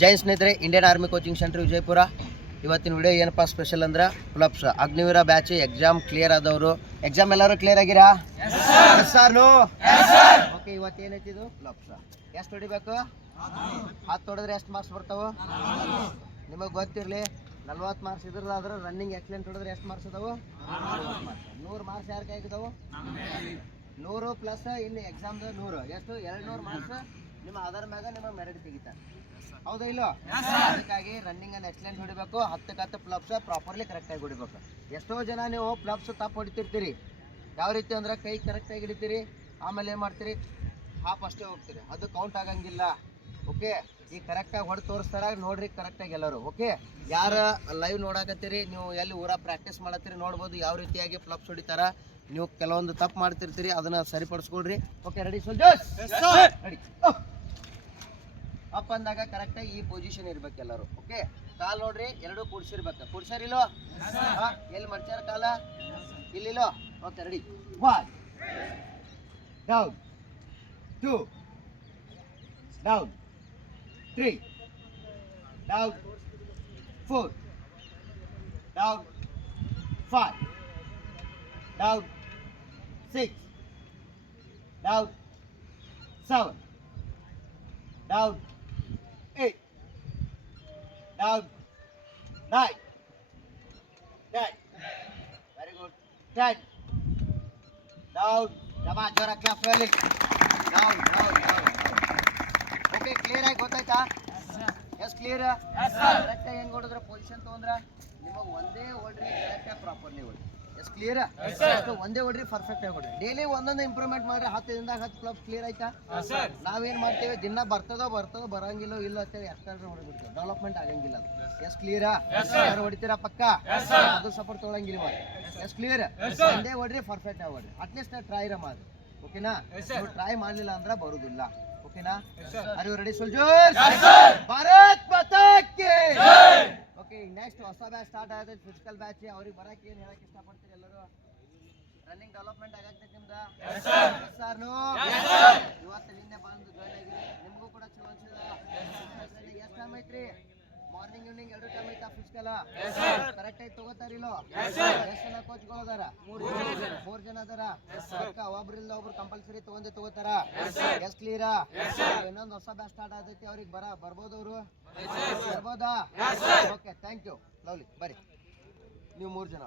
ಜೈನ್ ಸ್ನೇಹಿತರೆ Indian army coaching centre Vijayapura. ಇವತ್ತಿನ video ಏನಪ್ಪ ಸ್ಪೆಷಲ್ ಅಂದ್ರೆ pullups Agniveer batch exam clear ಆದವರು. ಎಕ್ಸಾಮ್ ಎಲ್ಲರೂ ಕ್ಲಿಯರ್ ಆಗಿರಾ? ಸರ್ ಓಕೆ ಇವತ್ತು ಏನೈತಿ ಇದು? ಪ್ಲಬ್ಸ್ ಎಷ್ಟು ಹೊಡಿಬೇಕು? ಹತ್ತು ಹೊಡೆದ್ರೆ ಎಷ್ಟು ಮಾರ್ಕ್ಸ್ ಬರ್ತಾವೆ? ನಿಮಗೆ ಗೊತ್ತಿರಲಿ ನಲ್ವತ್ತು ಮಾರ್ಕ್ಸ್ ಇದ್ರದಾದ್ರೆ ರನ್ನಿಂಗ್ ಎಕ್ಸಲೆಂಟ್ ಹೊಡೆದ್ರೆ ಎಷ್ಟು ಮಾರ್ಕ್ಸ್ ಅದಾವು? ನೂರು ಮಾರ್ಕ್ಸ್ ಯಾರ ಕೈಗಿದಾವು ನೂರು ಪ್ಲಸ್ ಇನ್ನು ಎಕ್ಸಾಮ್ದು ನೂರು. ಎಷ್ಟು? ಎರಡು ನೂರು ಮಾರ್ಕ್ಸ್ ನಿಮ್ಮ ಆಧಾರ್ ಮ್ಯಾಗ ನಿಮ್ಮ ಮೆರಿಟ್ ತೆಗಿತಾರೆ ಹೌದಾ ಇಲ್ಲೋ? ಅದಕ್ಕಾಗಿ ರನ್ನಿಂಗ್ ಅನ್ನು ಎಕ್ಸಲೆಂಟ್ ಹೊಡಿಬೇಕು ಹತ್ತು ಹತ್ತು ಪ್ಲಬ್ಸ್ ಪ್ರಾಪರ್ಲಿ ಕರೆಕ್ಟಾಗಿ ಹೊಡಿಬೇಕು. ಎಷ್ಟೋ ಜನ ನೀವು ಪ್ಲಬ್ಸ್ ತಪ್ಪು ಹೊಡಿತಿರ್ತೀರಿ. ಯಾವ ರೀತಿ ಅಂದ್ರೆ ಕೈ ಕರೆಕ್ಟಾಗಿ ಹಿಡಿತೀರಿ ಆಮೇಲೆ ಏನು ಮಾಡ್ತೀರಿ? ಹಾಫ್ ಅಷ್ಟೇ ಹೋಗ್ತೀರಿ. ಅದು ಕೌಂಟ್ ಆಗಂಗಿಲ್ಲ. ಓಕೆ ಈಗ ಕರೆಕ್ಟಾಗಿ ಹೊಡೆದು ತೋರಿಸ್ತಾರ ನೋಡ್ರಿ ಕರೆಕ್ಟಾಗಿ ಎಲ್ಲರೂ. ಓಕೆ ಯಾರ ಲೈವ್ ನೋಡಾಕತ್ತೀರಿ ನೀವು ಎಲ್ಲಿ ಊರ ಪ್ರಾಕ್ಟೀಸ್ ಮಾಡತ್ತೀರಿ ನೋಡ್ಬೋದು ಯಾವ ರೀತಿಯಾಗಿ ಫ್ಲಪ್ಸ್ ಹೊಡಿತಾರ. ನೀವು ಕೆಲವೊಂದು ತಪ್ಪು ಮಾಡ್ತಿರ್ತೀರಿ ಅದನ್ನ ಸರಿಪಡಿಸ್ಕೊಡ್ರಿ okay ready soldiers ready up ಅಂದಾಗ ಕರೆಕ್ಟಾಗಿ ಈ ಪೊಸಿಷನ್ ಇರ್ಬೇಕು ಎಲ್ಲರೂ ಓಕೆ ಕಾಲ್ ನೋಡ್ರಿ ಎರಡು ಕೂಡ್ಸಿರ್ಬೇಕು. ಕೂಡ್ಸಾರಿಲ್ಲೋ ಇಲ್ಲೋ ಎಲ್ಲಿ ಮಡ್ಚಾರ ಕಾಲ? ಇಲ್ಲಿಲ್ಲೋ okay ready one down two down three down four down five down six down seven down down, nine, ten, very good, ten, down, come on, ಜೋರ clap really. down, down, down, okay clear ಆಗಿ ಗೊತ್ತಾಯ್ತಾ? S clear correct ಆಗಿ ಹೆಂಗ್ ಹೊಡೆದ್ರೆ? Position ತಗೊಂಡ್ರ? ನಿಮಗೆ ಒಂದೇ ಹೊಡ್ರಿ ಕರೆಕ್ಟಾಗಿ ಪ್ರಾಪರ್ಲಿ ಹೊಡ್ರಿ ಕ್ಲಿಯರ್ ಒಂದೇ ಹೊಡ್ರಿ ಪರ್ಫೆಕ್ಟ್ ಆಗಿ ಹೊಡ್ರಿ ಡೈಲಿ ಒಂದೊಂದು ಇಂಪ್ರೂವ್ಮೆಂಟ್ ಮಾಡ್ರಿ ಹತ್ತು ದಿನದಾಗ ಹತ್ತು ಕ್ಲಬ್ ಕ್ಲಿಯರ್ ಆಯ್ತಾ ನಾವೇನ್ ಮಾಡ್ತೇವೆ? ದಿನ ಬರ್ತದೋ ಬರ್ತದೋ ಬರಂಗಿಲ್ಲ ಇಲ್ಲ ಅಂತೇಳಿ ಎಷ್ಟಾದ್ರೂ ಹೊಡಿಬಿಡ್ತೀವಿ ಡೆವಲಪ್ಮೆಂಟ್ ಆಗಂಗಿಲ್ಲ ಅದು. ಎಸ್ ಕ್ಲಿಯರ್ ಯಾರು ಹೊಡಿತೀರಾ ಪಕ್ಕ? ಅದು ಸಪೋರ್ಟ್ ತೊಗೊಳಂಗಿಲ್ಲ ಎಸ್ ಕ್ಲಿಯರ್ ಒಂದೇ ಹೊಡ್ರಿ ಪರ್ಫೆಕ್ಟ್ ಆಗಿ ಹೊಡ್ರಿ ಅಟ್ಲೀಸ್ಟ್ ಟ್ರೈ ಮಾಡಿ ಓಕೆನಾ ಟ್ರೈ ಮಾಡಲಿಲ್ಲ ಅಂದ್ರೆ ಬರುದಿಲ್ಲ. ಓಕೆನಾ ಅರಿವು ರೆಡಿ ಸೋಲ್ಜರ್ ಭಾರತ್ ನೆಕ್ಸ್ಟ್ ಹೊಸ ಬ್ಯಾಚ್ ಸ್ಟಾರ್ಟ್ ಆಗುತ್ತೆ ಫಿಸಿಕಲ್ ಬ್ಯಾಚ್ ಅವ್ರಿಗೆ ಬರಕ್ಕೆ ಏನು ಹೇಳಕ್ ಇಷ್ಟಪಡ್ತೀರಿ ಎಲ್ಲರೂ? ರನ್ನಿಂಗ್ ಡೆವಲಪ್ಮೆಂಟ್ ಆಗತ್ತೆ ನಿಮ್ದು? ಸರ್ ಇವತ್ತು ನಿನ್ನೆ ಬಂದು ಜಾಯ್ನ್ ಆಗಿರಿ ನಿಮಗೂ ಕೂಡ ಚಲೋ ಅನ್ಸಿದ ಎಷ್ಟು ಟೈಮ್ ಐತ್ರಿ ಮಾರ್ನಿಂಗ್ ಈವ್ನಿಂಗ್ ಎರಡು ಟೈಮ್ ಐತಾ ಫಿಸಿಕಲ್ ಕರೆಕ್ಟ್ ಆಗಿ ತಗೋತಾರಿಲ್ಲೋ ಎಷ್ಟು ಜನ ಕೋಚ್ಗಳು ಅದಾರ? ಮೂರ್ ಜನ ಅದಾರ? ಅಕ್ಕ ಒಬ್ರಿಂದ ಒಬ್ರು ಕಂಪಲ್ಸರಿ ತಗೊಂಡೆ ತಗೋತಾರ? ಎಸ್ ಕ್ಲಿಯರಾ ಇನ್ನೊಂದು ಹೊಸ ಬ್ಯಾಚ್ ಸ್ಟಾರ್ಟ್ ಆಗೈತಿ ಅವ್ರಿಗೆ ಬರ ಬರ್ಬೋದು ಅವರು? ಬರ್ಬೋದಾ? ಓಕೆ ಥ್ಯಾಂಕ್ ಯು ಲವ್ಲಿ ಬರ್ರಿ ನೀವು ಮೂರು ಜನ.